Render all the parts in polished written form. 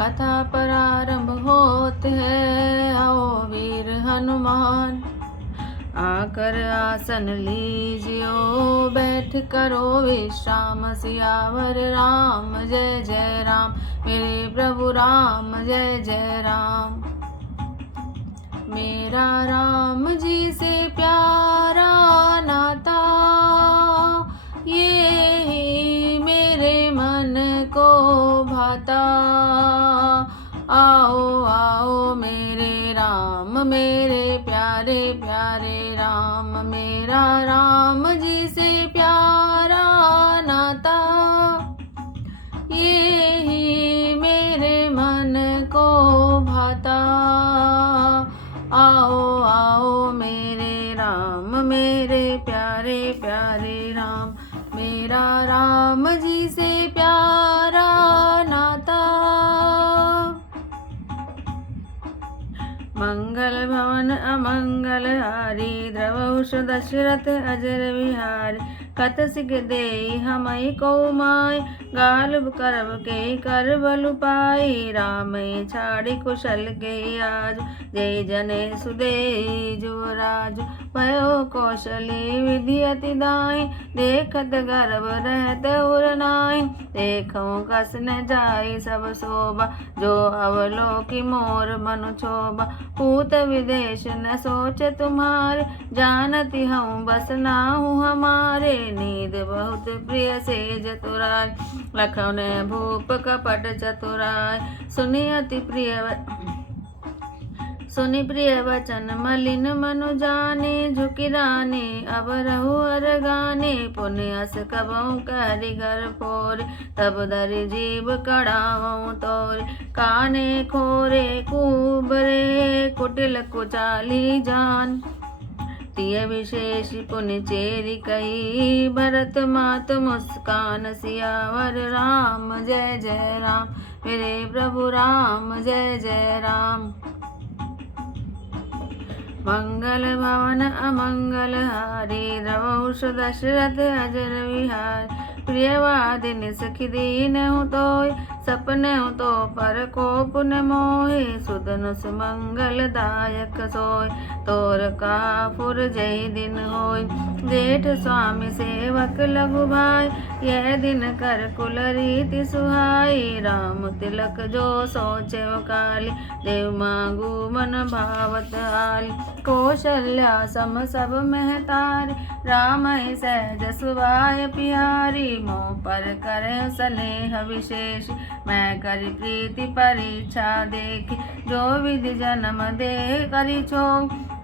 कथा प्रारंभ होत है, आओ वीर हनुमान। आकर आसन लीजियो, बैठ करो विश्राम। सियावर राम जय जय राम, मेरे प्रभु राम जय जय राम। मेरा राम जी से प्यारा नाता, ये ही मेरे मन को भाता। आओ आओ मेरे राम, मेरे प्यारे प्यारे राम। मेरा राम जी से प्यारा नाता, ये ही मेरे मन को भाता। आओ आओ मेरे राम, मेरे प्यारे प्यारे राम। मेरा राम जी से प्यारा नाता। मंगल भवन अमंगल हारी, द्रवहुष दशरथ अजर विहारी। कतसिक देई हमई को माय, गाल करब के कर बलु पाई। राम छाड़ी कुशल के आज, जय जने सुदे जो राज। भयो कौशली विधि अति दाई, देखत गर्भ रहत उर नाई। देखो कस न जाई सब शोभा, जो अवलोकि मोर मनु क्षोभा। पूत विदेश न सोच तुम्हारे, जानती हूँ बस नाहु हमारे। नींद बहुत प्रिय से जतुराय, लखन भूप कपट चतुराय। सुनि प्रिय वचन मलिन मनु जाने। झुकी रानी अब रहु अर गाने, पुण्य अस कबहु करि घर फोरे। तब धरि जीव कढ़ावऊ तोरे, काने खोरे कुबरे। कुटिल कुचाली जान, तिय विशेष पुनि चेरि कही। भरत मात मुस्कान, सियावर राम जय जय राम, मेरे प्रभु राम जय जय राम। मंगल भवन अमंगल हारी, द्रवहुष दशरथ अजर विहारी। प्रियवादिनी सखी दीनहु तोय, सपनहु तो पर को पुन मोहि। सुदनु सुमंगल दायक सोय, तोर कहा फुर जय दिन होय। जेठ स्वामी सेवक लघु भाई, यह दिन कर कुल रीति सुहाई। राम तिलक जो सोचे काली, देव मांगू मन भावत आली। कौशल्या सम सब महतारी, राम सहज सुभाय पिहारी। मोह पर करे स्नेह विशेष, मैं करी प्रीति परीक्षा देखी। जो विधि जन्म दे करी छो,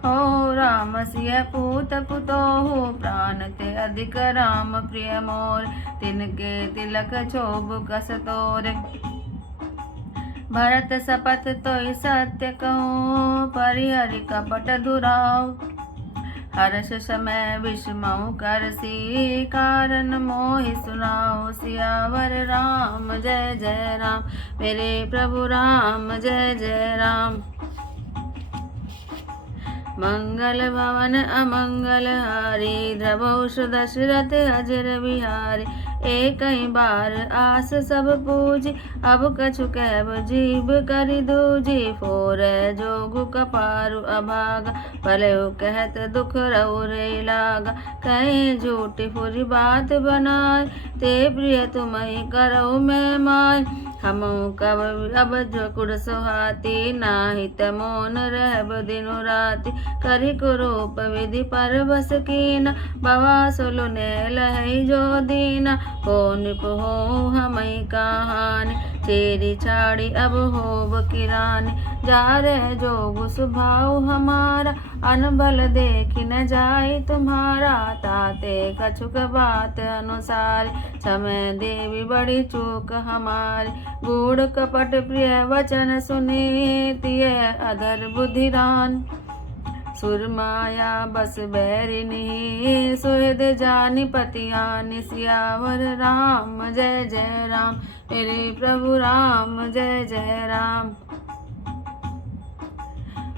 हो राम सिय पूत पुतोहु। प्राण ते अधिक राम प्रिय मोर, तिनके तिलक छोभ कस तोरे। भरत सपथ तोय सत्य कहूँ, परिहरि कपट दुराव। हर्ष समय विषमऊ करसी, कारण मोहि सुनाओ। सियावर राम जय जय राम, मेरे प्रभु राम जय जय राम। मंगल भवन अमंगल हारी, द्रवहुष दशरथ अजर विहारी। एक ही बार आस सब पूजी, अब कछु कहब जीव करि दूजी। फोर जोगु कपारु अभागा, भलेहु कहत दुख रहु रे लागा। कहीं झूठी फुरी बात बनाए, ते प्रिय तुम्हि करहु मैं माय। हमहु कब अब कुड़ सुहाती, नाहित मौन रहब दिनु राति। करि कुरूप विधि पर बस कीना, बवा सुलु ने लहै जो दीना। हो निप हो हमई कहानी, चेरी छाड़ी अब होब किरानी। जा रहे जोगु सुभाव हमारा, अनबल देखी न जाय तुम्हारा। ताते कछुक बात अनुसार, समय देवी बड़ी चूक हमारी। गूढ़ कपट प्रिय वचन सुनी, तिय अधर बुद्धिरान। सुरमाया बस बैरिनी, सुहृद जानि पतियानि। सियावर राम जय जय राम, मेरे प्रभु राम जय जय राम।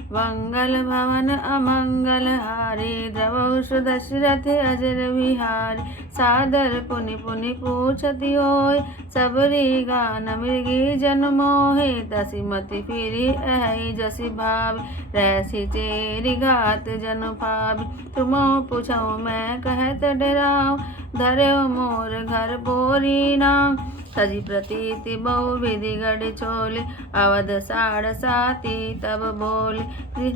मंगल भवन अमंगल हारी, द्रवहुष दशरथ अजर विहारी। सादर पुनि पुनि पूछति होय। सबरी गान मृगी जन मोहे, तसी मति फिरी ऐ जसी भावी। रहसी चेरी घात जन भावी, तुमो पूछऊ मैं कहत डराऊं। धर्यो मोर घर बोरी नाम, सजी प्रतीति बहु विधि गढ़ छोली। अवध साढ़ साती तब बोली,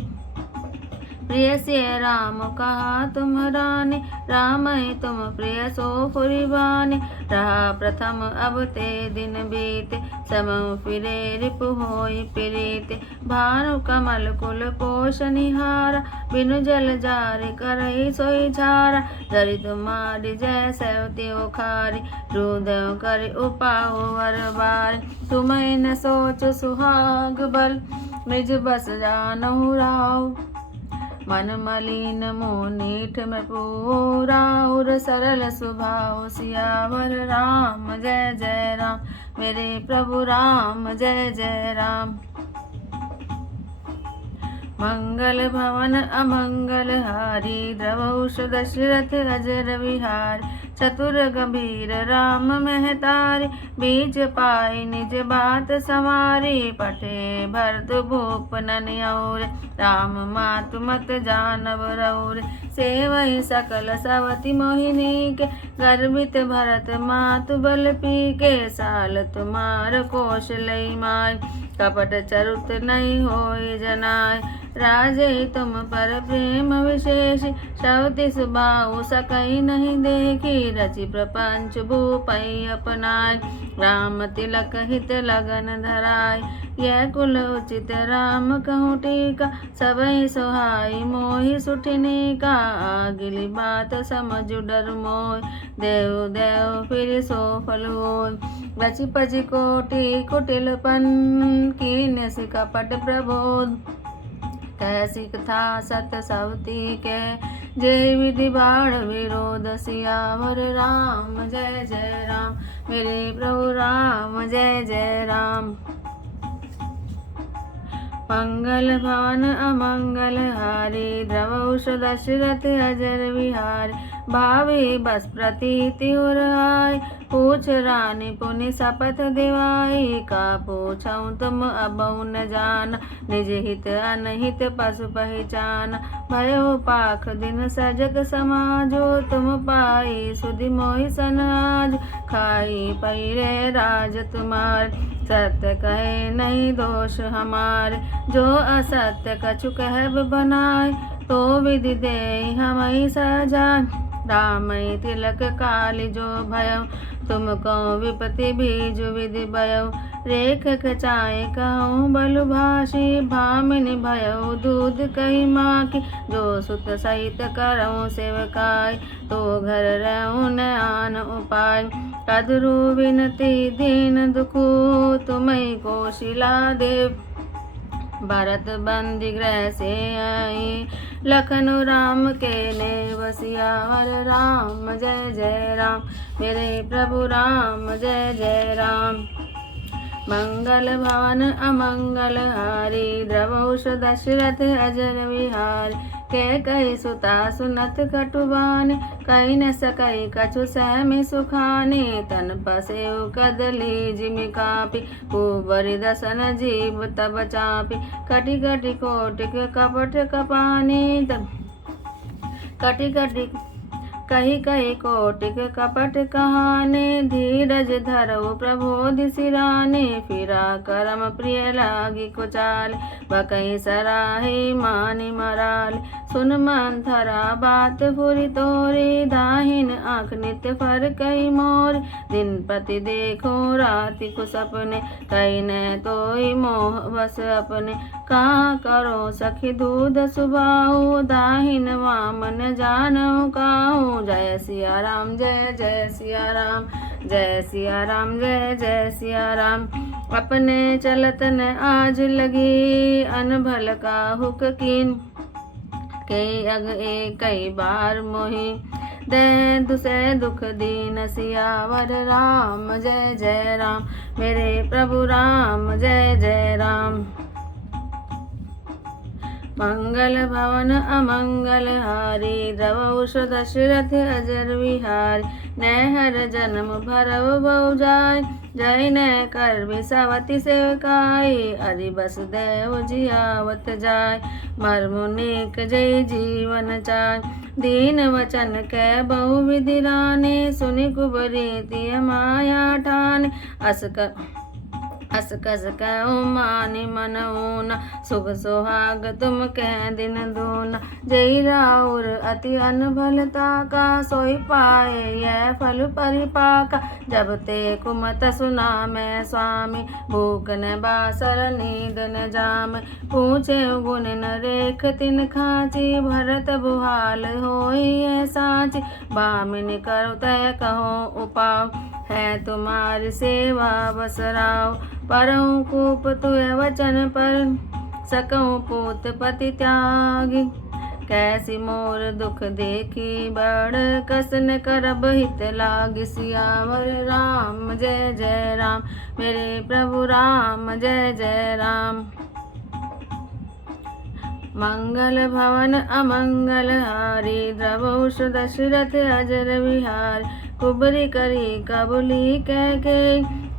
प्रिय सिय राम कहा तुम रानी। राम ही तुम प्रिय सो फुरिबानी। रहा प्रथम अब ते दिन बीते, समु फिरे रिपु होई प्रीते। भानु कमल कुल पोष निहारा, बिनु जल जारि करई सोई छारा। जरि तुम्हारी जय सेवति उखारी, रुदय कर उपाओ वर बारी। तुम्हें न सोच सुहाग बल, निज बस जानहु राव। मन मलिन मुँह नीठ में पूरा, और सरल स्वभाव सियावर राम। जय जय राम मेरे प्रभु राम, जय जय राम। मंगल भवन अमंगल हारी, द्रवहुष दशरथ अजर विहारी। चतुर गंभीर राम महतारी, बीच पाई निज बात समारी। पठे भरत भूप ननियौरे, राम मातु मत जानव रौरे। सेवहि सकल सवति मोहिनी के, गर्भित भरत मातु बल पीके। साल तुम्हार कौशलई माय, कपट चरुत नहीं होय जनाय। राजे तुम पर प्रेम विशेष, सवति सुबाहु सकई नहीं देखी। रचि प्रपंच भूपई अपनाय, राम तिलक हित लगन धराय। यह कुल उचित राम कहूँ टीका, सबहि सोहाई मोहि सुठिनी का। आगिली बात समझु डर मोय, देव देव फिर सो फल होय। रचि पचि कोटि कुटिलपन, कीन्य सि कपट प्रबोध। कैसी कथा सत सवती के, जय विधि बाढ़ विरोध। सियावर राम जय जय राम मेरे प्रभु राम, जय जय राम। मंगल भवन अमंगल हारी, द्रवहुष दशरथ अजर विहारी। भावी बस प्रतीति उर आय, पूछ रानी पुनि शपथ दिवाई। का पूछऊँ तुम अबहु न जान, निज हित अनहित पशु पहचान। भयो पाख दिन सजत समाजो, तुम पाई सुधि मोहि सन आज। खाई पहिले राज तुम्हार, सत्य कहे नहीं दोष हमारे। जो असत्य कछु कहब बनाए, तो विधि दे हमई सजाय। रामई तिलक काली जो भयउ, तुम कहो विपति बीजु विधि भयउ। रेख खचाए कहूँ बलु भाषी, भामिनी भयउ दूध कही माकी। जो सुत सहित करऊँ सेवकाय, तो घर रहूँ न आन उपाय। कदरु विनती दीन दुखु, तुम्हें कोशिला देव। भरत बंदी गृह से आई, लखनु राम के ने बसियावर राम। जय जय राम मेरे प्रभु राम, जय जय राम। मंगल भवन अमंगल हारी, द्रवहुष दशरथ अजर विहारी। कैकई सुता सुनत कटुबानी, कही न सकई कछु सहमि सुखानी। तन पसेउ कदली जिमि कापी, कुबरि दसन जीव तब चापी। कटि कटि कोटिक कपट कपानी, कटि कटि कही कही कोटिक कपट कहानी। धीरज धरऊ प्रबोधि सिरानी, फिरा करम प्रिय लागी कुचाल। बकई सराही मानि मराल, सुन मन धरा बात फुरी तोरी। दाहिन आँख नित्य फर कई मोर, दिन पति देखो राति को सपने। कई न तोई मोह बस अपने, कहाँ करो सखी दूध सुबाऊ। दाहिन वामन जानऊ काहू, जय सिया राम जय जय सिया राम। जय सिया राम जय जय सिया राम। अपने चलत न आज लगी, अनभल का हुक कीन। कई अग एक कई बार मोहि, दे दुसे दुख दीन। सियावर राम जय जय राम मेरे प्रभु राम, जय जय राम। मंगल भवन अमंगल हारी द्रवौष दशरथ अजर विहारी नहर जन्म भरव बहु जाय जय न कर विसावती सेवकाई हरि बसुदेव जियावत जाय मरमुनिक जय जीवन चाय दीन वचन कै बहु विधि रानी सुनि कुबरी तिय माया ठान अस कस कहो मानि मन ऊना सुख सुहाग तुम कह दिन दूना जय राउर अति अनभलता का सोई पाए यह फल परिपाका जब ते कुमत सुना मैं स्वामी भूख न बासर नींद न जाम पूछे गुण न रेख तिन खाची भरत बुहाल होई है साची बामिनी करो तय कहो उपाव है तुम्हारी सेवा बसराव परऊँ कूप तुय वचन पर सकऊँ पूत पति त्यागी कैसी मोर दुख देखी बड़ कसन करब हित लागी सियावर राम जय जय राम मेरे प्रभु राम जय जय राम मंगल भवन अमंगल हारी द्रवौष दशरथ अजर विहारी कुबरी करी कबुली कह के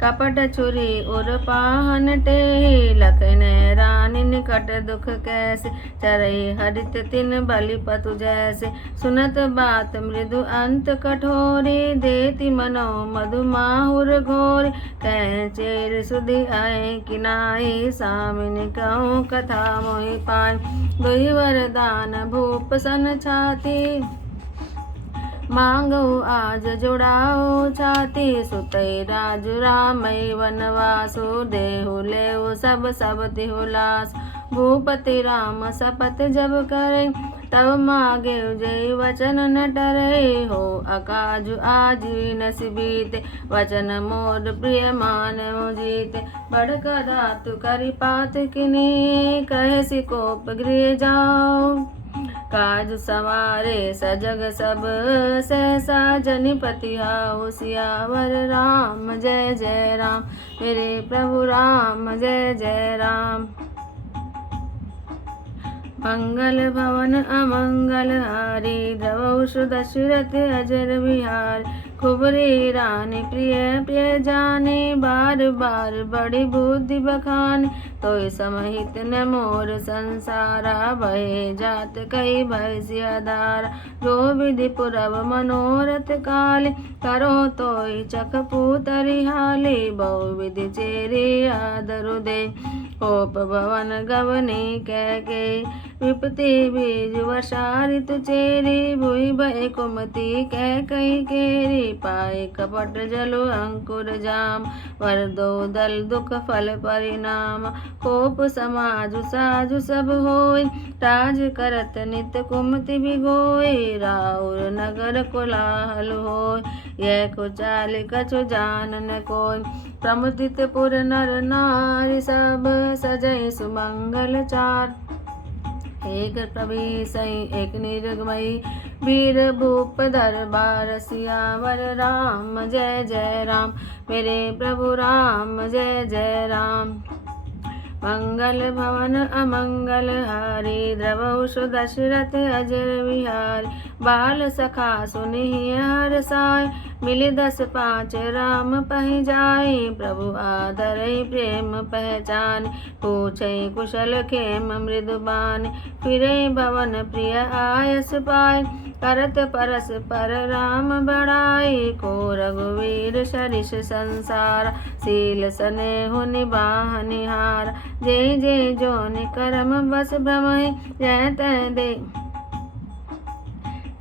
कपट छुरी उर पाहन टेहि लखन रानी निकट दुख कैसे चरई हरित तिन बलि पतु जैसे सुनत बात मृदु अंत कठोरी देति मनो मधु माहुर घोरी कह चेर सुधि आए किनाई सामिनी कहूँ कथा मोहि पाई दुहि वरदान भूप सन छाती मांगो आज जुड़ाओ छाती सुतई राजु रामई वनवासु देहु लेहु सब सब तिहु लास भूपति राम शपथ जब करे तब मागे जय वचन न टरे हो अकाजु आजी नसीबीते वचन मोर प्रिय मानव जीते बड़का धातु करी पात किनी कहे सिकोप गृह जाओ काज सवारे सजग सब सहसा जनिपति हाउ सियावर राम जय जय राम मेरे प्रभु राम जय जय राम मंगल भवन अमंगल हारी द्रवौष दशरथ अजर विहारी कुबरी रानी प्रिय प्रिय जाने बार बार बड़ी बुद्धि बखाने तोय समहित न मोर संसारा भय जात कई भय सियाधारा जो विधि पुरव मनोरथ काले करो तोय चख पूतरि हाले बहु विधि चेरे आदरु दे कोप भवन गवने कह के विपति बीज वर्षा ऋतु चेरी भुई भय कुमति कह कही केरी पाए कपट जलु अंकुर जाम वर दो दल दुख फल परिणाम कोप समाजु साजु सब होय राज करत नित कुमति भिगोय राउर नगर कोलाहल होय यह कुचाल कछु जान न कोय प्रमुदित पुर नर नारी सब सजय सुमंगल चार एक प्रभीसई एक निर्गमयी वीर भूप दरबार सियावर राम जय जय राम मेरे प्रभु राम जय जय राम मंगल भवन अमंगल हारी द्रवौष दशरथ अजर विहारी बाल सखा सुनि हर साय मिले 10 5 राम पहि जाय प्रभु आदरई प्रेम पहचान पूछै कुशल खेम मृदुबान फिरे भवन प्रिय आयस पाय करत परस पर राम बड़ाई को रघुवीर सरिस संसार शील स्नेह निबाह निहार जय जय जोनि करम बस भ्रमहि जय तय दे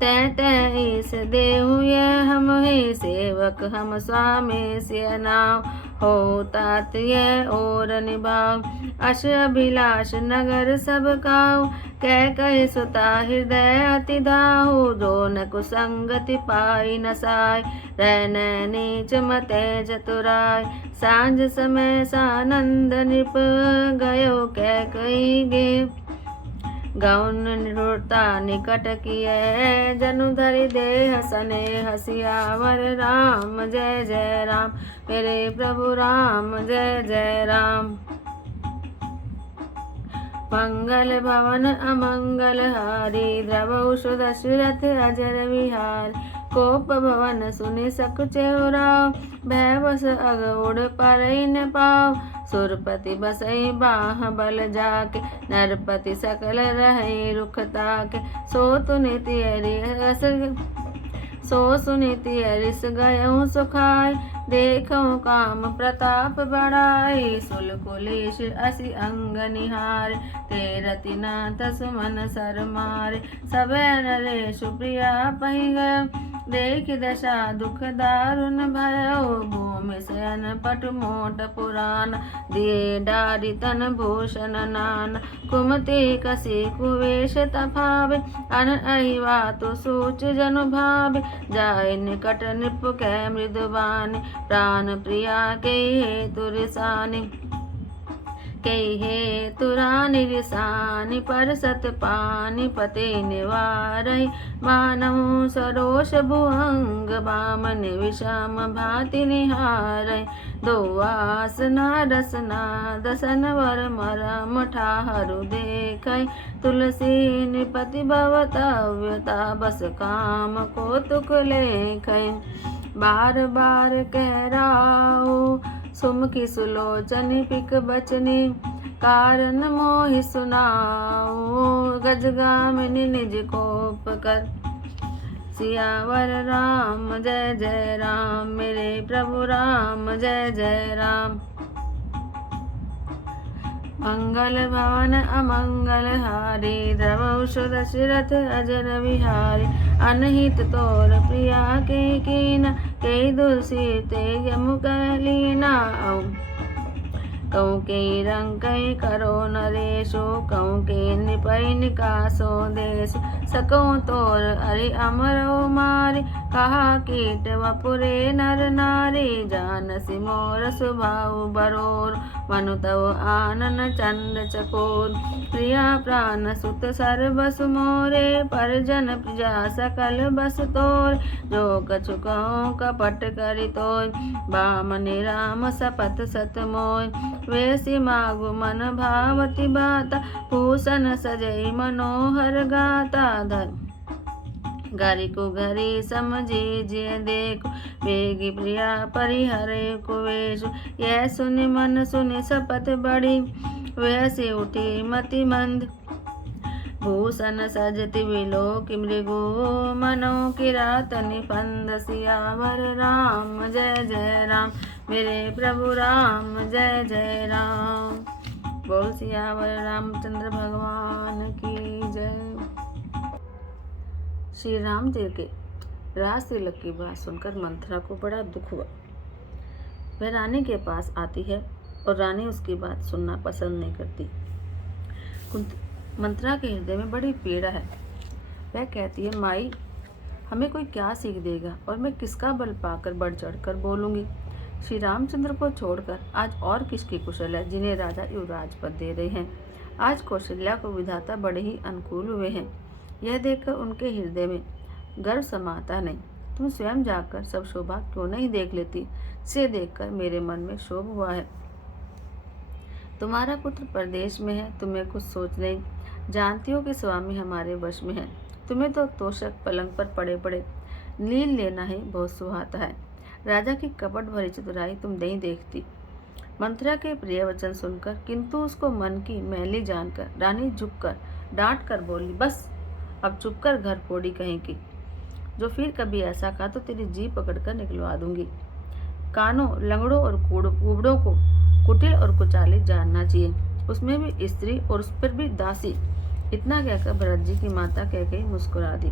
तय ईस देहु यह हम ही सेवक हम स्वामी सिय नाम हो तात यह और निभाव अश अभिलाष नगर सब काऊ कह कह सुता हृदय अति दाहु जो न कुसंगति पाई न साय रहन नीच मते चतुराय सांझ समय सानंद निप गयो कह कही गे गौन निरुता निकट किए जनु धरि देह स्नेह सियावर राम जय जय राम मेरे प्रभु राम जय जय राम मंगल भवन अमंगल हारी द्रवौषु दशरथ अजर विहार। कोप भवन सुनि सकुचेउ राव भय बस अग उड़ परई न पाव। सुरपति बसई बाह बल जाके नरपति सकल रहई रुख ताके। सो सुनीति अरिस गयऊँ सुखाय देखऊँ काम प्रताप बढ़ाई। सुल कुलेश असि अंग निहार ते रति नाथ सुमन सर मारे। सब नरेशु प्रिया पहि गयो देख दशा दुख दारुण भयो। भूमि शयन पट मोट पुराण दिए डारी तन भूषण नाना। कुमति कसी कुवेश तफावे अन अहिवा तो सूच जनु भावे। जाय निकट निप कै मृदुबानी प्राण प्रिया के हेतु रिसानी। तुरानि रिसानि पर सत पानि पते निवारहि। मानहु सरोष भुअंग बामन विषम भाति निहारहि। दो आसना रसना दसन वर मरम ठाहरु देखै। तुलसी निपति भवतव्यता बस काम को तुक लेखै। बार बार कह राओ सुमुखी सुलोचनी पिक बचनी। कारण मोहि सुनाओ गजगामिनी निज कोप कर। सियावर राम जय जय राम मेरे प्रभु राम जय जय राम। मंगल भवन अमंगल हारी द्रवौषु दशरथ अजर विहारी। अनहित तोर प्रिया के कीना के दुषिर ते मुख लीना। कहूँ के रंग कई करो नरेशो कहूँ के निपै निकासो देश। सकूँ तोर अरि अमरो मारे कहा कीट वपुरे नर नारी। जानसी मोर सुभाउ बरोर मनु तव आनन चंद चकोर। प्रिया प्राण सुत सर बसु मोरे परिजन प्रजा सकल बस तोर। जो कछु कहूँ कपट करि तोय बामनि राम सपथ सत मोय। वेसी मागु मन भावती बाता भूषण सजई मनोहर गाता। घरी को घरी समझी जे देखो बेगी प्रिया परिहरे कुवेश। यह सुनि मन सुनि सपथ बड़ी वैसे उठी मति मंद। भूषण सजति विलोक मृगो मनो किरात निफंद। सियावर राम जय जय राम मेरे प्रभु राम जय जय राम। बोल सियावर रामचंद्र भगवान की जय। श्री राम जी के रास तिलक की बात सुनकर मंथरा को बड़ा दुख हुआ। वह रानी के पास आती है और रानी उसकी बात सुनना पसंद नहीं करती। मंथरा के हृदय में बड़ी पीड़ा है। वह कहती है माई हमें कोई क्या सीख देगा और मैं किसका बल पाकर बढ़ चढ़कर बोलूंगी। श्री रामचंद्र को छोड़कर आज और किसकी कुशल है जिन्हें राजा युवराज पद दे रहे हैं। आज कौशल्या को विधाता बड़े ही अनुकूल हुए हैं। यह देखकर उनके हृदय में गर्व समाता नहीं। तुम स्वयं जाकर सब शोभा क्यों नहीं देख लेती। से देखकर मेरे मन में शोभ हुआ है। तुम्हारा पुत्र परदेश में है, तुम्हें कुछ सोच नहीं। जानती हो कि स्वामी हमारे वश में है। तुम्हें तो तोषक पलंग पर पड़े पड़े नींद लेना ही बहुत सुहाता है। राजा की कपट भरी चतुराई तुम नहीं देखती। मंथरा के प्रिय वचन सुनकर किंतु उसको मन की मैली जानकर रानी झुककर डांट कर बोली, बस अब चुप कर घर पोड़ी कहीं की। जो फिर कभी ऐसा कहा तो तेरी जीभ पकड़कर निकलवा दूंगी। कानों, लंगड़ों और कुबड़ों को कुटिल और कुचाली जानना चाहिए, उसमें भी स्त्री और उस पर भी दासी। इतना कहकर भरत जी की माता कैकेयी मुस्कुरा दी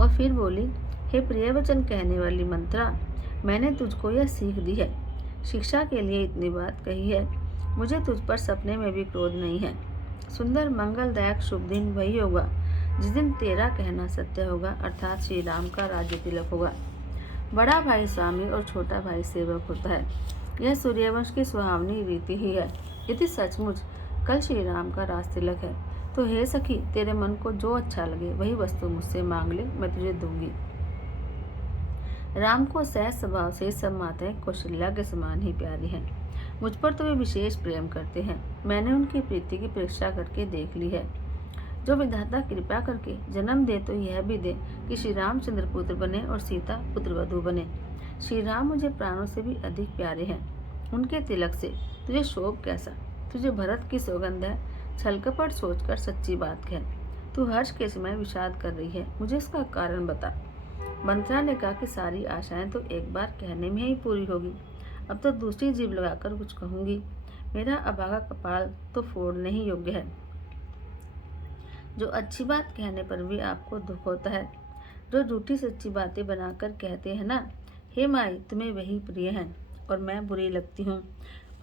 और फिर बोली, हे प्रिय वचन कहने वाली मंथरा, मैंने तुझको यह सीख दी है, शिक्षा के लिए इतनी बात कही है। मुझे तुझ पर सपने में भी क्रोध नहीं है। सुंदर मंगलदायक शुभ दिन वही होगा जिस दिन तेरा कहना सत्य होगा, अर्थात श्री राम का राज्य तिलक होगा। बड़ा भाई स्वामी और छोटा भाई सेवक होता है। यह सूर्यवंश की सुहावनी रीति ही है। यदि सचमुच कल श्री राम का राज तिलक है तो हे सखी, तेरे मन को जो अच्छा लगे वही वस्तु मुझसे मांग ले, मैं तुझे दूंगी। राम को सहज स्वभाव से सब माताएं कौशल्या के समान ही प्यारी हैं। मुझ पर तो वे विशेष प्रेम करते हैं। मैंने उनकी प्रीति की परीक्षा करके देख ली है। जो विधाता कृपा करके जन्म दे तो यह भी दे कि श्री रामचंद्र पुत्र बने और सीता पुत्रवधु बने। श्री राम मुझे प्राणों से भी अधिक प्यारे हैं। उनके तिलक से तुझे शोभ कैसा? तुझे भरत की सौगंध है। छलकपट सोचकर सच्ची बात कह। तू हर्ष के समय विषाद कर रही है, मुझे इसका कारण बता। मंत्रा ने कहा कि सारी आशाएं तो एक बार कहने में ही पूरी होगी, अब तो दूसरी जीभ लगाकर कुछ कहूंगी। मेरा अभागा कपाल तो फोड़ने ही योग्य है। जो अच्छी बात कहने पर भी आपको दुख होता है, जो झूठी सच्ची बातें बनाकर कहते हैं ना, हे माई तुम्हें वही प्रिय हैं और मैं बुरी लगती हूँ।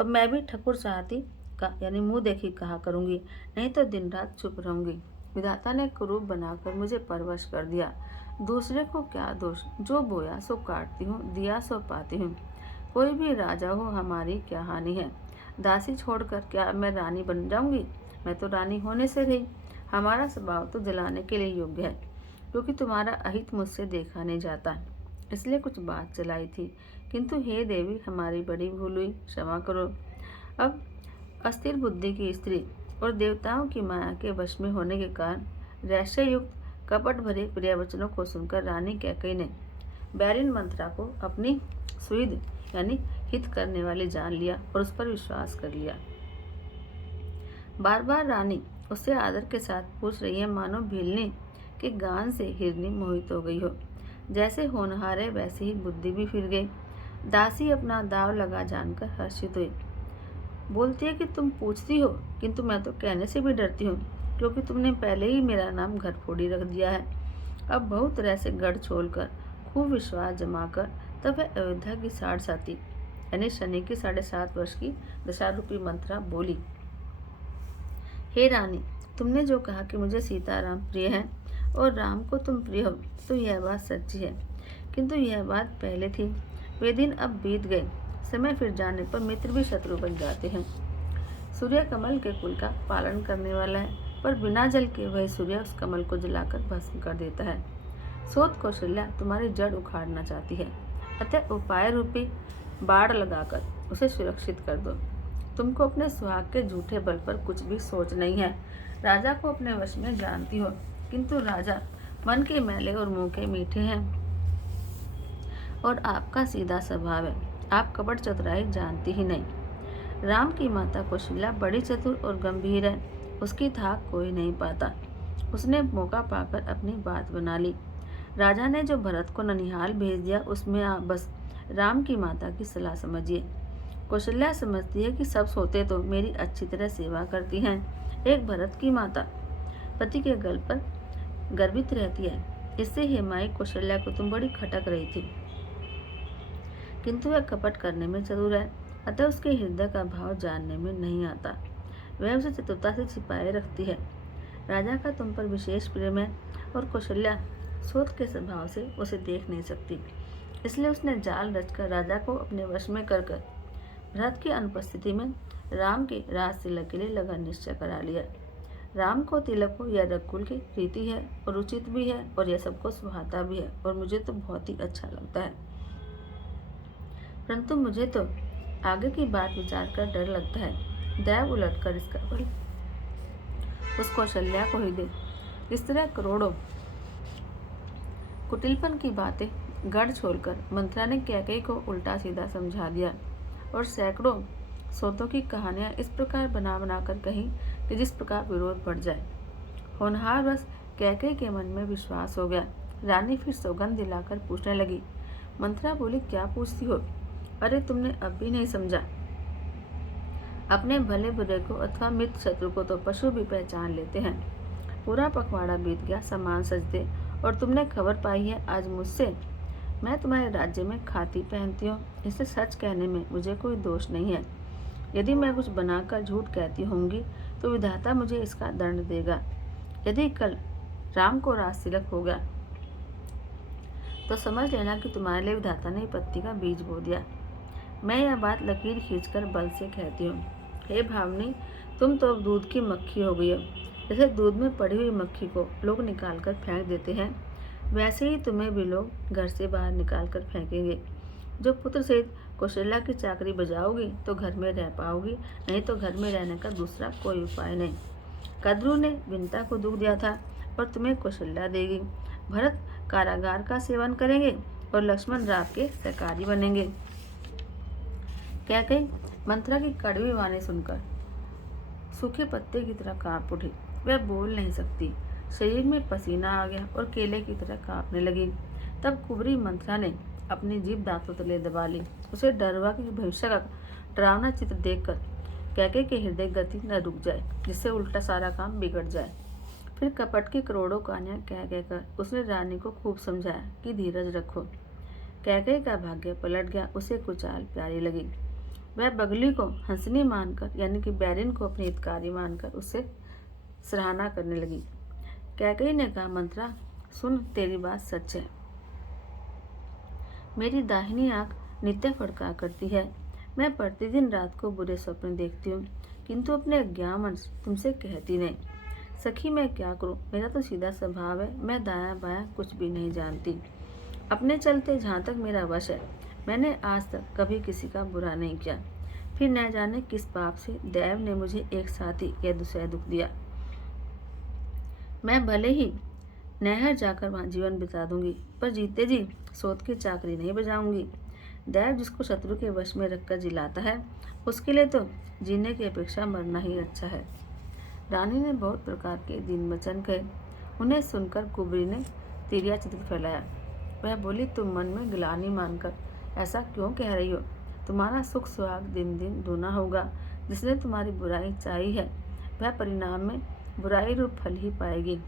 अब मैं भी ठकुर चाहती का यानी मुंह देखी कहा करूँगी, नहीं तो दिन रात चुप रहूँगी। विधाता ने कुरूप बनाकर मुझे परवश कर दिया। दूसरे को क्या दोष, जो बोया सो काटती हूँ, दिया सो पाती हूँ। कोई भी राजा हो हमारी क्या हानि है। दासी छोड़कर क्या मैं रानी बन जाऊंगी? मैं तो रानी होने से रही। हमारा स्वभाव तो जलाने के लिए योग्य है, क्योंकि तुम्हारा अहित मुझसे देखा नहीं जाता, इसलिए कुछ बात चलाई थी। किंतु हे देवी, हमारी बड़ी भूल हुई, क्षमा करो। अब अस्थिर बुद्धि की स्त्री और देवताओं की माया के वश में होने के कारण रहस्ययुक्त कपट भरे प्रियवचनों को सुनकर रानी कैकेयी ने बैरिन मंत्रा को अपनी सुहृद यानी हित करने वाली जान लिया और उस पर विश्वास कर लिया। बार बार रानी उससे आदर के साथ पूछ रही है, मानो भीलनी के गान से हिरनी मोहित हो गई हो। जैसे होनहार है वैसे ही बुद्धि भी फिर गई। दासी अपना दाव लगा जानकर हर्षित हुई। बोलती है कि तुम पूछती हो, किंतु मैं तो कहने से भी डरती हूँ, क्योंकि तुमने पहले ही मेरा नाम घरफोड़ी रख दिया है। अब बहुत तरह से गढ़ छोड़कर खूब विश्वास जमाकर तब वह अयोध्या की 7.5 यानी शनि की 7.5 वर्ष की दशा रूपी मंत्रा बोली, हे रानी, तुमने जो कहा कि मुझे सीताराम प्रिय हैं और राम को तुम प्रिय हो, तो यह बात सच्ची है, किंतु यह बात पहले थी। वे दिन अब बीत गए। समय फिर जाने पर मित्र भी शत्रु बन जाते हैं। सूर्य कमल के कुल का पालन करने वाला है, पर बिना जल के वह सूर्य उस कमल को जलाकर भस्म कर देता है। सोत कौशल्या तुम्हारी जड़ उखाड़ना चाहती है, अतः उपाय रूपी बाड़ लगाकर उसे सुरक्षित कर दो। तुमको अपने सुहाग के झूठे बल पर कुछ भी सोच नहीं है। राजा को अपने वश में जानती हो, किंतु राजा मन के मैले और मुंह के मीठे हैं और आपका सीधा स्वभाव है। आप कपट चतुराई जानती ही नहीं। राम की माता कौशल्या बड़ी चतुर और गंभीर है, उसकी थाक कोई नहीं पाता। उसने मौका पाकर अपनी बात बना ली। राजा ने जो भरत को ननिहाल भेज दिया, उसमें आप बस राम की माता की सलाह समझिए। कौशल्या समझती है कि सब सोते तो मेरी अच्छी तरह सेवा करती हैं। एक भरत की माता पति के गल पर गर्वित रहती है, इससे हेमाई कौशल्या को तुम बड़ी खटक रही थी, किंतु वह कपट करने में चतुर है, अतः उसके हृदय का भाव जानने में नहीं आता। वह उसे चतुरता से छिपाए रखती है। राजा का तुम पर विशेष प्रेम है और कौशल्या सोत के स्वभाव से उसे देख नहीं सकती, इसलिए उसने जाल रचकर राजा को अपने वश में कर भरत की अनुपस्थिति में राम के राज तिलक के लिए लगन निश्चय करा लिया। राम को तिलक हो यह रघुकुल की रीति है और उचित भी है, और यह सबको सुहाता भी है, और मुझे तो बहुत ही अच्छा लगता है। परंतु मुझे तो आगे की बात विचार कर डर लगता है। दैव उलटकर इसका बल उस कौशल्या को ही दे। इस तरह करोड़ों कुटिलपन की बातें गढ़ छोड़कर मंत्रा ने कैकेयी को उल्टा सीधा समझा दिया और सैकड़ों सोतों की कहानियां इस प्रकार बना बनाकर कही कि जिस प्रकार विरोध बढ़ जाए। होनहार बस कैकेयी के मन में विश्वास हो गया। रानी फिर सौगंध दिलाकर पूछने लगी। मंत्रा बोली, क्या पूछती हो? अरे तुमने अब भी नहीं समझा। अपने भले बुरे को अथवा मित्र शत्रु को तो पशु भी पहचान लेते हैं। पूरा पखवाड़ा बीत गया, सामान सजते, और तुमने खबर पाई है आज मुझसे। मैं तुम्हारे राज्य में खाती पहनती हूँ, इससे सच कहने में मुझे कोई दोष नहीं है। यदि मैं कुछ बनाकर झूठ कहती होंगी तो विधाता मुझे इसका दंड देगा। यदि कल राम को राज तिलक हो गया तो समझ लेना कि तुम्हारे लिए विधाता ने विपत्ति का बीज बो दिया। मैं यह बात लकीर खींचकर बल से कहती हूँ। हे भावनी, तुम तो अब दूध की मक्खी हो गई हो। जैसे दूध में पड़ी हुई मक्खी को लोग निकाल कर फेंक देते हैं, वैसे ही तुम्हें भी लोग घर से बाहर निकाल कर फेंकेंगे। जो पुत्र सहित कौशल्या की चाकरी बजाओगी तो घर में रह पाओगी, नहीं तो घर में रहने का दूसरा कोई उपाय नहीं। कद्रू ने विंता को दुख दिया था और तुम्हें कौशल्या देगी। भरत कारागार का सेवन करेंगे और लक्ष्मण राग के सहकारी बनेंगे। कैकेयी मंथरा की कड़वी वाणी सुनकर सूखे पत्ते की तरह कांप उठी। वह बोल नहीं सकती, शरीर में पसीना आ गया और केले की तरह कांपने लगी। तब कुबरी मंथरा ने अपनी जीभ दांतों तले दबा ली। उसे डर हुआ कि भविष्य का डरावना चित्र देखकर कैकेयी के हृदय गति न रुक जाए, जिससे उल्टा सारा काम बिगड़ जाए। फिर कपट की करोड़ों कहानियां कह कहकर उसने रानी को खूब समझाया कि धीरज रखो। कैकेयी का भाग्य पलट गया। उसे कुचाल प्यारी लगी। वह बगली को हंसनी मानकर, यानी कि बैरिन को अपनी हितकारी मानकर उससे सराहना करने लगी। कैकेयी ने कहा, मंथरा सुन, तेरी बात सच है। मेरी दाहिनी आंख नित्य फड़का करती है। मैं प्रतिदिन रात को बुरे स्वप्न देखती हूँ, किंतु अपने अज्ञानवश तुमसे कहती नहीं। सखी मैं क्या करूँ, मेरा तो सीधा स्वभाव है। मैं दायां बायां कुछ भी नहीं जानती। अपने चलते जहाँ तक मेरा वश है, मैंने आज तक कभी किसी का बुरा नहीं किया। फिर न जाने किस पाप से दैव ने मुझे एक साथी या दूसरा दुख दिया। मैं भले ही नहर जाकर वहाँ जीवन बिता दूंगी, पर जीते जी सोत की चाकरी नहीं बजाऊंगी। दैव जिसको शत्रु के वश में रखकर जिलाता है, उसके लिए तो जीने की अपेक्षा मरना ही अच्छा है। रानी ने बहुत प्रकार के दिन वचन कहे। उन्हें सुनकर कुबरी ने तिरिया चित्र फैलाया। वह बोली, तुम मन में गिलानी मानकर ऐसा क्यों कह रही हो? तुम्हारा सुख सुहाग दिन दिन दूना होगा। जिसने तुम्हारी बुराई चाही है, वह परिणाम में बुराई रूप फल ही पाएगी।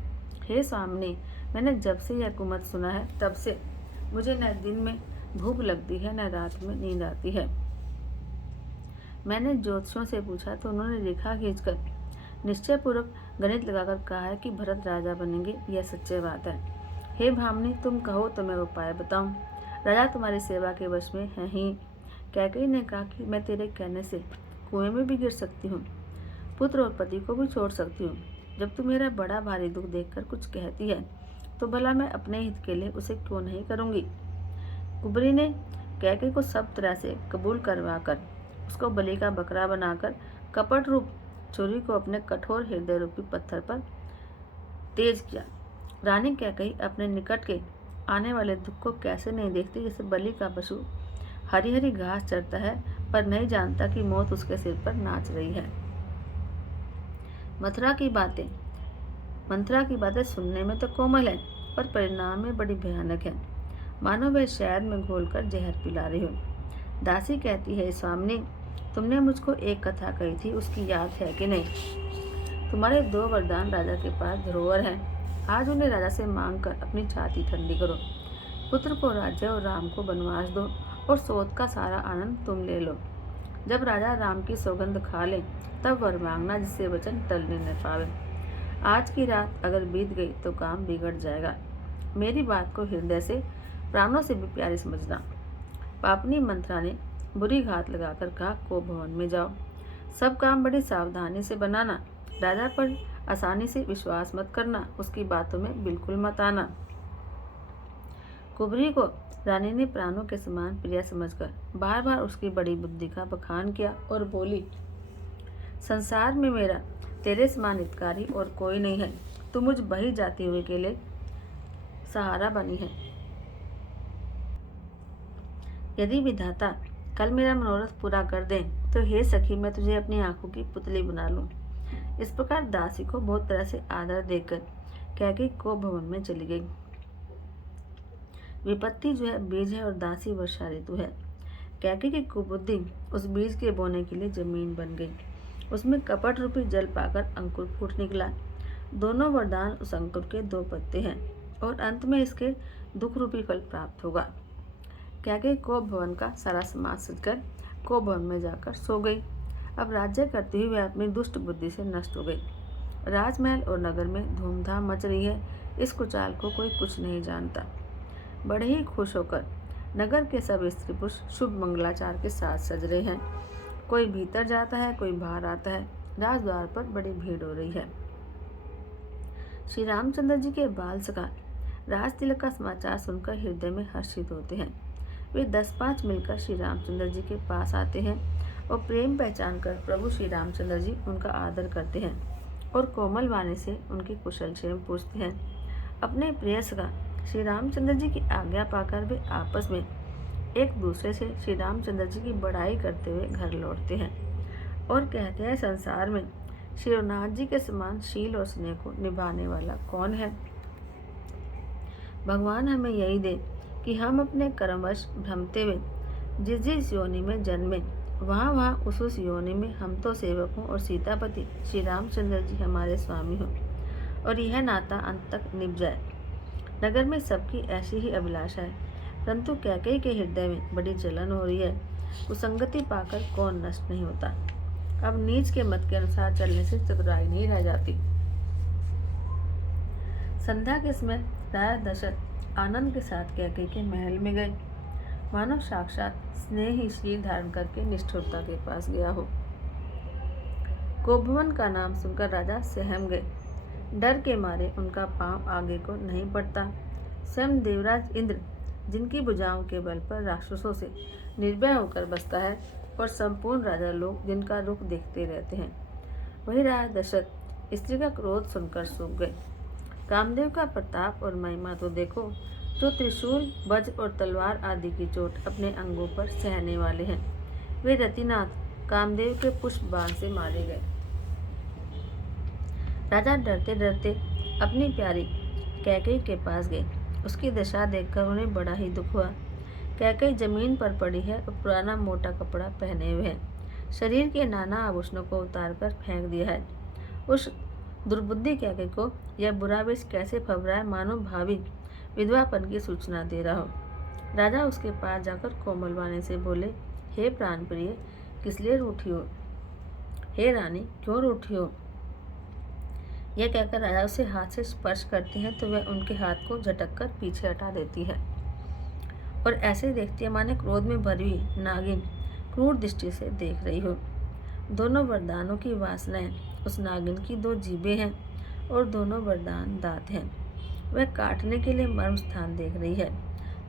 हे स्वामिनी, मैंने जब से यह कुमत सुना है, तब से मुझे न दिन में भूख लगती है, न रात में नींद आती है। मैंने ज्योतिषियों से पूछा तो उन्होंने रेखा खींचकर निश्चय पूर्वक गणित लगाकर कहा है कि भरत राजा बनेंगे। यह सच्ची बात है। हे भामिनी, तुम कहो तो मैं उपाय बताऊं। राजा तुम्हारी सेवा के वश में है ही। कैकेयी ने कहा कि मैं तेरे कहने से कुएं में भी गिर सकती हूँ, पुत्र और पति को भी छोड़ सकती हूँ। जब तू मेरा बड़ा भारी दुख देखकर कुछ कहती है, तो भला मैं अपने हित के लिए उसे क्यों नहीं करूँगी। कुबरी ने कैकेयी को सब तरह से कबूल करवाकर उसको बलि का बकरा बनाकर कपट रूप छुरी को अपने कठोर हृदय रूपी पत्थर पर तेज किया। रानी कैकेयी अपने निकट के आने वाले दुख को कैसे नहीं देखती, जैसे बलि का पशु हरी हरी घास चरता है पर नहीं जानता कि मौत उसके सिर पर नाच रही है। मंथरा की बातें सुनने में तो कोमल है, पर परिणाम में बड़ी भयानक है। मानो वह शहद में घोलकर जहर पिला रही हो। दासी कहती है, स्वामिनी, तुमने मुझको एक कथा कही थी, उसकी याद है कि नहीं? तुम्हारे 2 वरदान राजा के पास धरोहर हैं। आज उन्हें राजा से मांगकर अपनी छाती ठंडी करो। पुत्र को राज्य और राम को वनवास दो, और सोत का सारा आनंद तुम ले लो। जब राजा राम की सौगंध खा ले, तब वर मांगना, जिससे वचन टलने न पावे। आज की रात अगर बीत गई तो काम बिगड़ जाएगा। मेरी बात को हृदय से, प्राणों से भी प्यारी समझना। पापनी मंथरा ने बुरी घात लगाकर कहा, को भवन में जाओ। सब काम बड़ी सावधानी से बनाना। राजा पर आसानी से विश्वास मत करना। उसकी बातों में बिल्कुल मत आना। कुबरी को रानी ने प्राणों के समान प्रिय समझकर बार बार उसकी बड़ी बुद्धि का बखान किया और बोली, संसार में मेरा तेरे समान हितकारी और कोई नहीं है। तू मुझ बही जाती हुए के लिए सहारा बनी है। यदि विधाता कल मेरा मनोरथ पूरा कर दे, तो हे सखी, मैं तुझे अपनी आंखों की पुतली बना लूं। इस प्रकार दासी को बहुत तरह से आदर देकर कैकेयी को भवन में चली गई। विपत्ति जो है बीज है और दासी वर्षा ऋतु है। कैकेयी की कुबुद्धि उस बीज के बोने के लिए जमीन बन गई। उसमें कपट रूपी जल पाकर अंकुर फूट निकला। दोनों वरदान उस अंकुर के 2 पत्ते हैं और अंत में इसके दुख रूपी फल प्राप्त होगा। कैकेयी को भवन का सारा समाज सजकर को भवन में जाकर सो गई। अब राज्य करती हुई वह अपनी दुष्ट बुद्धि से नष्ट हो गई। राजमहल और नगर में धूमधाम मच रही है। इस कुचाल को कोई कुछ नहीं जानता। बड़े ही खुश होकर नगर के सब स्त्री पुरुष शुभ मंगलाचार के साथ सज रहे हैं। कोई भीतर जाता है, कोई बाहर आता है। राजद्वार पर बड़ी भीड़ हो रही है। श्री रामचंद्र जी के बाल सखा राज तिलक का समाचार सुनकर हृदय में हर्षित होते हैं। वे 10-5 मिलकर श्री रामचंद्र जी के पास आते हैं और प्रेम पहचान कर प्रभु श्री रामचंद्र जी उनका आदर करते हैं और कोमल वाणी से उनकी कुशल क्षेम पूछते हैं। अपने प्रेयस का श्री रामचंद्र जी की आज्ञा पाकर वे आपस में एक दूसरे से श्री रामचंद्र जी की बड़ाई करते हुए घर लौटते हैं और कहते हैं, संसार में श्री रघुनाथ जी के समान शील और स्नेह को निभाने वाला कौन है। भगवान हमें यही दे कि हम अपने कर्मवश भ्रमते हुए जिस जिस योनि में जन्मे वहाँ उस योनि में हम तो सेवक हों और सीतापति श्री रामचंद्र जी हमारे स्वामी हों और यह नाता अंत तक निभ जाए। नगर में सबकी ऐसी ही अभिलाषा है, परंतु कैकेयी के हृदय में बड़ी जलन हो रही है। कुसंगति पाकर कौन नष्ट नहीं होता। अब नीच के मत के अनुसार चलने से चतुराई नहीं रह जाती। संध्या के समय राजा दशरथ आनंद के साथ कैकेयी के महल में गए, मानो साक्षात स्नेह ही शील धारण करके निष्ठुरता के पास गया हो। कोपभवन का नाम सुनकर राजा सहम गए। डर के मारे उनका पांव आगे को नहीं बढ़ता। स्वयं देवराज इंद्र, जिनकी भुजाओं के बल पर राक्षसों से निर्भय होकर बसता है, और संपूर्ण राजा लोग जिनका रुख देखते रहते हैं, वही राजा दशरथ स्त्री का क्रोध सुनकर सूख गए। कामदेव का प्रताप और महिमा तो देखो, जो त्रिशूल, वज्र और तलवार आदि की चोट अपने अंगों पर सहने वाले हैं। वे रतिनाथ कामदेव के पुष्प बाण से मारे गए। राजा डरते डरते अपनी प्यारी कैकेयी के पास गए। उसकी दशा देखकर उन्हें बड़ा ही दुख हुआ। कैकेयी जमीन पर पड़ी है और पुराना मोटा कपड़ा पहने हुए है। शरीर के नाना आभूषणों को उतारकर फेंक दिया है। उस दुर्बुद्धि कैकेयी को यह बुरा विष कैसे फब रहा है, मानो भावी विधवापन की सूचना दे रहा हो। राजा उसके पास जाकर कोमल वाणी से बोले, हे प्राण प्रिय, किस लिए रूठी हो? हे रानी, क्यों रूठी हो? यह कहकर राजा उसे हाथ से स्पर्श करते हैं तो वह उनके हाथ को झटक कर पीछे हटा देती है और ऐसे देखती है माने क्रोध में भरी हुई नागिन क्रूर दृष्टि से देख रही हो। दोनों वरदानों की वासनाएं उस नागिन की 2 जीभें हैं और दोनों वरदान दांत हैं। वह काटने के लिए मर्म स्थान देख रही है।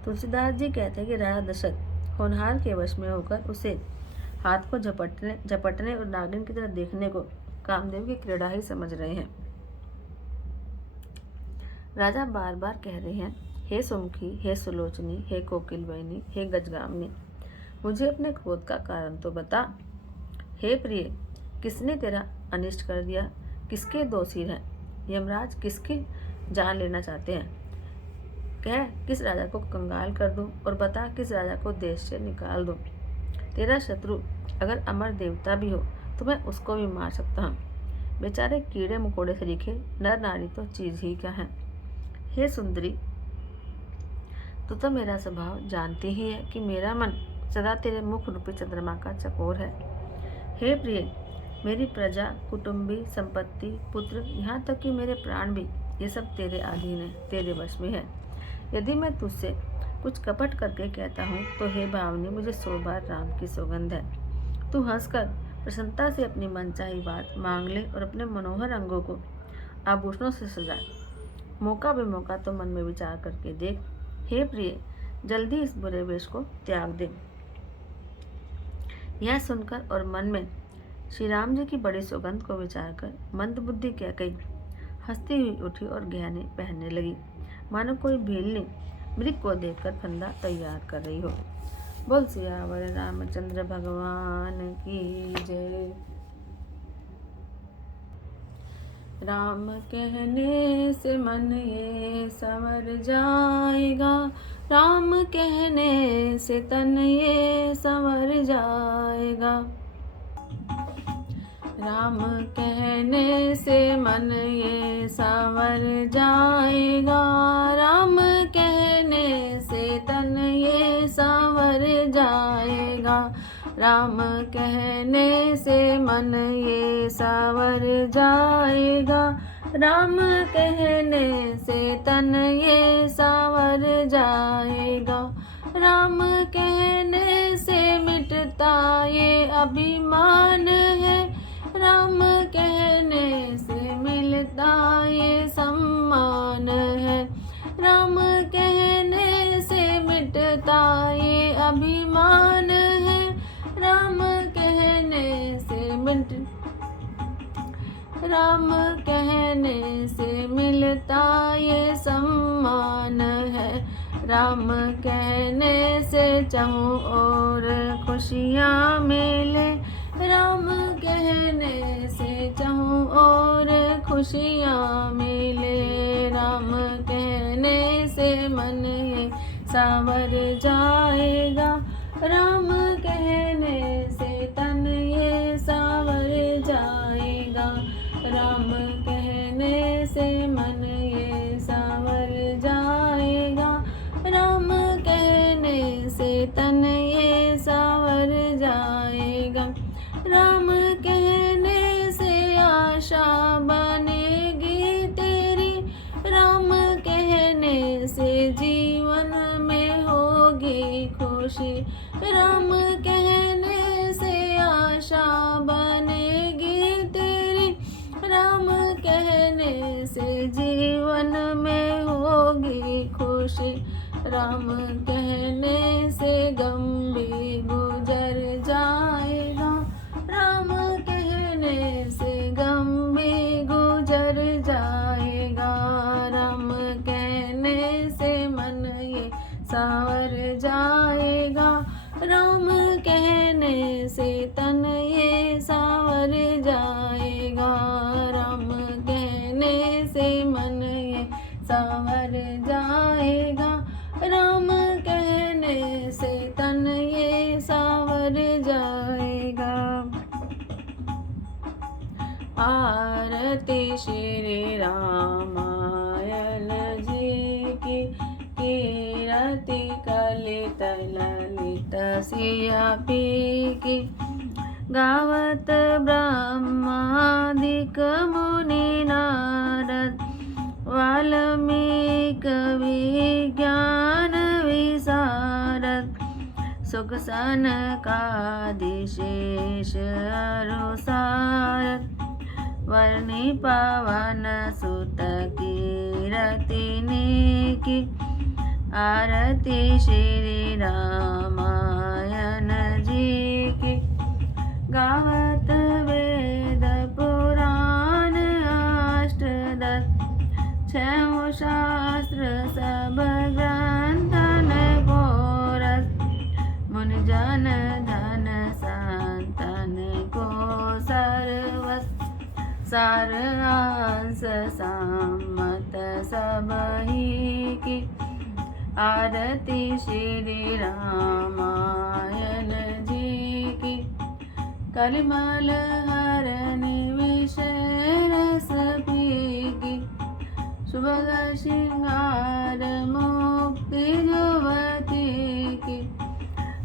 तुलसीदास जी कहते हैं कि राजा दशरथ होनहार के वश में होकर उसे हाथ को झपटने और नागिन की तरफ देखने को कामदेव की क्रीड़ा ही समझ रहे हैं। राजा बार बार कह रहे हैं, हे सुमुखी, हे सुलोचनी, हे कोकिलवाहिनी, हे गजगामिनी, मुझे अपने क्रोध का कारण तो बता। हे प्रिय, किसने तेरा अनिष्ट कर दिया? किसके 2 सिर हैं? यमराज किसकी जान लेना चाहते हैं? कह, किस राजा को कंगाल कर दूं और बता किस राजा को देश से निकाल दूं। तेरा शत्रु अगर अमर देवता भी हो तो मैं उसको भी मार सकता हूँ। बेचारे कीड़े मकोड़े से लिखे नर नारी तो चीज ही क्या है। हे सुंदरी, तू तो मेरा स्वभाव जानती ही है कि मेरा मन सदा तेरे मुख रूपी चंद्रमा का चकोर है। हे प्रिय, मेरी प्रजा, कुटुंबी, संपत्ति, पुत्र, यहाँ तक कि मेरे प्राण भी, ये सब तेरे अधीन है, तेरे वश में है। यदि मैं तुझसे कुछ कपट करके कहता हूँ तो हे भावनी, मुझे 100 बार राम की सौगंध है। तू हंसकर प्रसन्नता से अपनी मनचाही बात मांग ले और अपने मनोहर अंगों को आभूषणों से सजा। मौका बेमौका तो मन में विचार करके देख। हे प्रिय, जल्दी इस बुरे वेश को त्याग दे। यह सुनकर और मन में श्री राम जी की बड़ी सौगंध को विचार कर मंद बुद्धि कैकेयी हंसती हुई उठी और गहने पहनने लगी, मानो कोई भीलनी मृग को देखकर फंदा तैयार कर रही हो। बोल सियावर रामचंद्र भगवान की जय। राम कहने से मन ये संवर जाएगा, राम कहने से तन ये संवर जाएगा। राम कहने से मन ये संवर जाएगा, राम कहने से तन ये संवर जाएगा। राम कहने से मन ये संवर जाएगा, राम कहने से तन ये संवर जाएगा। राम कहने से मिटता ये अभिमान है, राम कहने से मिलता ये सम्मान है। राम कहने से मिटता ये राम कहने से मिलता ये सम्मान है, राम कहने से चारों ओर खुशियाँ मिले, राम कहने से चारों ओर खुशियाँ मिले, राम कहने से मन ये सांवर जाएगा, राम कहने से तन ये सांवर जाएगा, राम कहने से मन ये सांवर जाएगा, राम कहने से तन ये सांवर जाएगा, राम कहने से आशा बनेगी तेरी, राम कहने से जीवन में होगी खुशी, राम कहने से आशा बनेगी तेरी, राम कहने से जीवन में होगी खुशी, राम कहने से गम भी गुजर जाएगा, राम कहने से गम भी गुजर जाएगा, राम कहने से मन ये सांवर जाएगा, राम कहने से तन ये सांवर जाएगा, राम कहने से मन ये सांवर जाएगा, राम कहने से तन ये सांवर जाएगा। आरती श्री रामायण जी की, कीरति कलित ललित सिया पी की, गावत ब्रह्मादिक मुनि नारद, वाल्मीकि विज्ञान विशारद, सुख सनकादि शेष अनुसारद, वर्णि पवन सुत कीरति की, आरती श्री रामायण जी की, गावत वेद पुराण अष्टदश, छह शास्त्र सब ग्रंथन कोरस, मुनि जन धन संतन को सर्वस, सार अंश सम्मत सबही की, आरती श्री रामायण जी की, कलिमल हरण विषय रस पी की, सुभग श्रृंगार मुक्ति युवती की,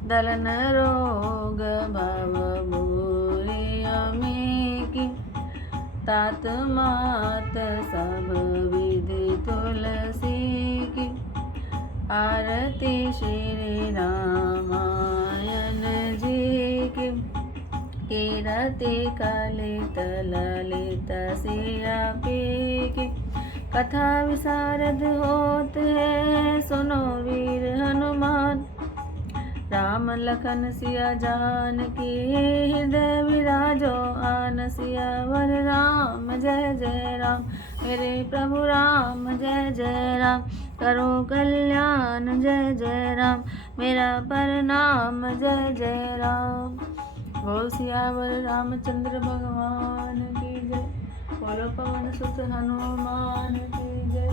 दलन रोग भव भूरि अमी की, तात मात सब विधि तुलसी की, आरती श्री रामायण जी की, कीरति कलित ललित सिया पी की, कथा विशारद होत है सुनो वीर हनुमान, राम लखन सिया जान की, हृदय विराजो आन सियावर राम, जय जय राम मेरे प्रभु राम, जय जय राम करो कल्याण, जय जय राम मेरा प्रणाम, जय जय राम। बोल सियावर रामचंद्र भगवान की जय, बोलो पवन सुत हनुमान की जय।